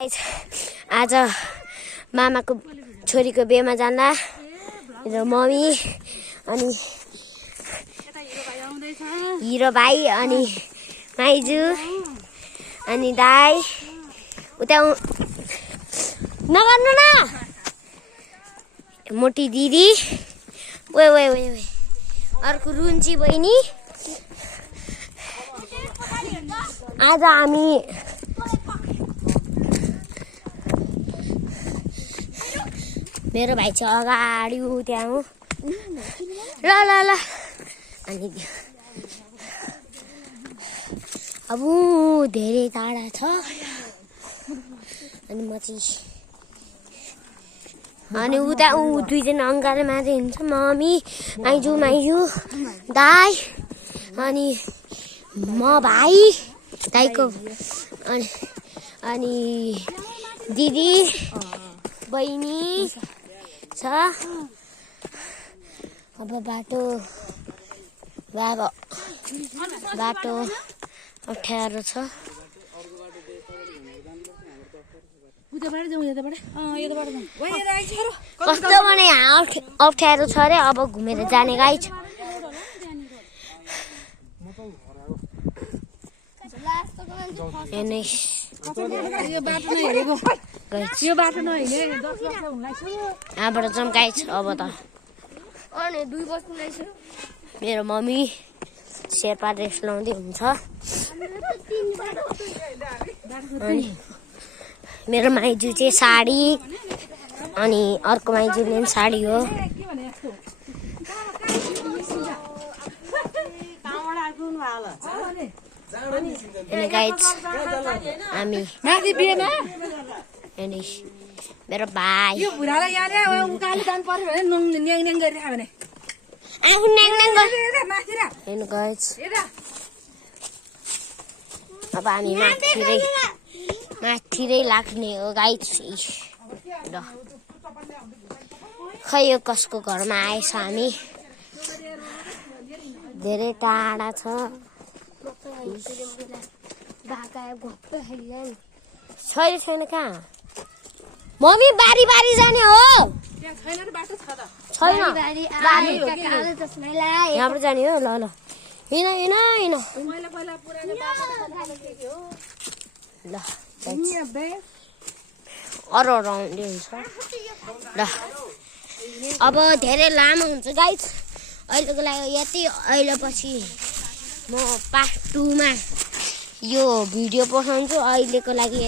आज मामाको छोरीको बिहेमा जाँदा मेरो मम्मी अनि हिरो भाइ अनि माइजू अनि दाइ उता नगर्नु न मोटी दिदी ओए अर्को रुन्ची बहिनी। आज हामी मेरो भाइ चाहिँ अगाडि त्यहाँ हो ल अनि अब धेरै टाढा छ अनि म चाहिँ अनि उता दुईजना अङ्गाले मात्रै हुन्छ मम्मी माइजू दाइ अनि म भाइ दाइको अनि दिदी बहिनी छ। अब बाटो अप्ठ्यारो छ। कस्तो भने अप्ठ्यारो छ अरे। अब घुमेर जाने गाइज यहाँबाट जाउँ गाइज। अब त मेरो मम्मी शेर्पा ड्रेस लाउँदै हुन्छ अनि मेरो माइजू चाहिँ साडी अनि अर्को माइजूले पनि साडी हो। अनि गाइज हामी मेरो भाइ अब हामी माथिरै लाग्ने हो गाइज। खै यो कसको घरमा आएछ हामी धेरै टाढा छ। छैन कहाँ मम्मी बारी जाने हो छैन यहाँबाट जाने हो। ल हिँड ल अरू आउँदै हुन्छ ल। अब धेरै लामो हुन्छ गाइज अहिलेको लागि यति। अहिले पछि म पार्ट 2 मा यो भिडियो पठाउँछु। अहिलेको लागि